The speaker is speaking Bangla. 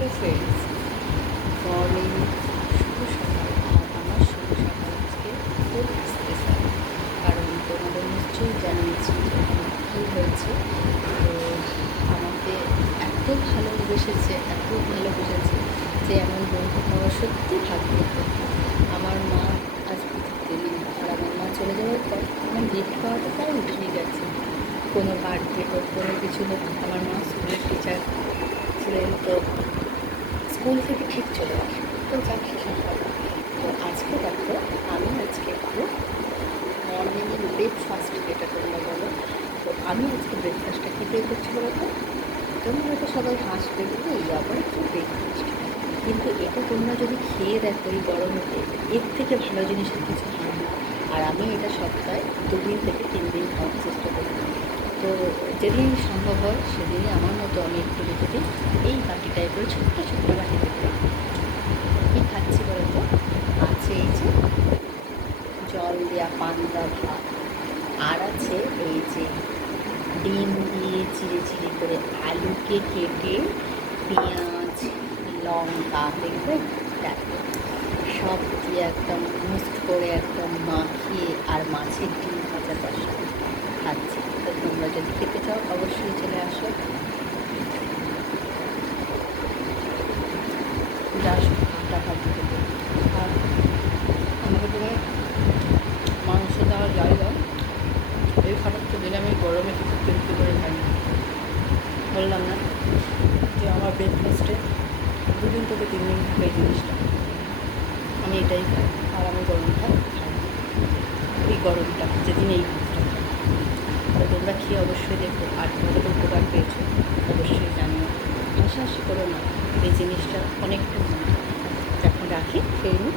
হ্যালো ফ্রেন্ডস, মর্নিং, শুভ সকাল। আর আমার শুভ সকাল আজকে খুব স্পেশাল, কারণ তোমাদের নিশ্চয়ই জানিয়েছি যে আমার কী হয়েছে। তো আমাকে এত ভালোবেসেছে যে এমন বন্ধু পাওয়া সত্যি ভাগ্যের কথা। আমার মা আজ পৃথিবীতে নেই, আর আমার মা চলে যাওয়ার পর আমার গিফট পাওয়াটা প্রায় উঠেই গেছে। কোনো বার্থডে হোক, কোনো কিছু হোক, আমার মা স্কুলের টিচার ছিলেন, তো স্কুল থেকে ঠিক চলে আসে, তো যাক সেসব কথা। তো আজকে দেখো, আমি আজকে একটু মর্নিং ব্রেকফাস্ট যেটা তোমরা বলো, তো আমি আজকে ব্রেকফাস্টটা কী দিয়ে করছি বলো তো। তোমরা হয়তো সবাই হাসবে, এই আবার একটু ব্রেকফাস্ট, কিন্তু এটা তোমরা যদি খেয়ে দেখো এই গরমেতে, এর থেকে ভালো জিনিস আর কিছু হয় না। আর আমি এটা সপ্তাহে 2 দিন থেকে 3 দিন খাওয়ার চেষ্টা করি। তো যেদিন সম্ভব হয় সেদিনই আমার মতো আমি একটু রেখে দিই এই বাটি টাইপের ছোট্ট ছোট্ট বাটিতে করে। কী খাচ্ছি বলো তো, আছে এই যে জল দেওয়া পান্তা ভাত, আর আছে এই যে ডিম দিয়ে চিড়ে চিড়ে করে আলুকে কেটে পেঁয়াজ লঙ্কা দেখবে দেখো সব দিয়ে একদম মিক্সড করে একদম মাখিয়ে, আর মাছের ডিম ভাজা কষা খাচ্ছি। তো তোমরা যদি খেতে চাও অবশ্যই চলে আসো। জাস্ট আটা ভাজি দেবো, আর আমাকে তোমার মাংস দেওয়া যায় না, এই খাবারটা দিলে আমি গরমে কিছু তৃপ্তি করে খাই না। বললাম না যে আমার ব্রেকফাস্টে 2 দিন থেকে 3 দিন থাকে এই জিনিসটা, আমি এটাই খাই। আর আমি গরমটা খাই, এই গরমটা যেদিন এই ভাতটা খাই। তো তোমরা খেয়ে অবশ্যই দেখো, আর তোমরা তো উপকার পেয়েছো অবশ্যই জানিও। হাসাহাসি করো না, এই জিনিসটা অনেকটা মনে। যখন রাখি খেয়ে নিই।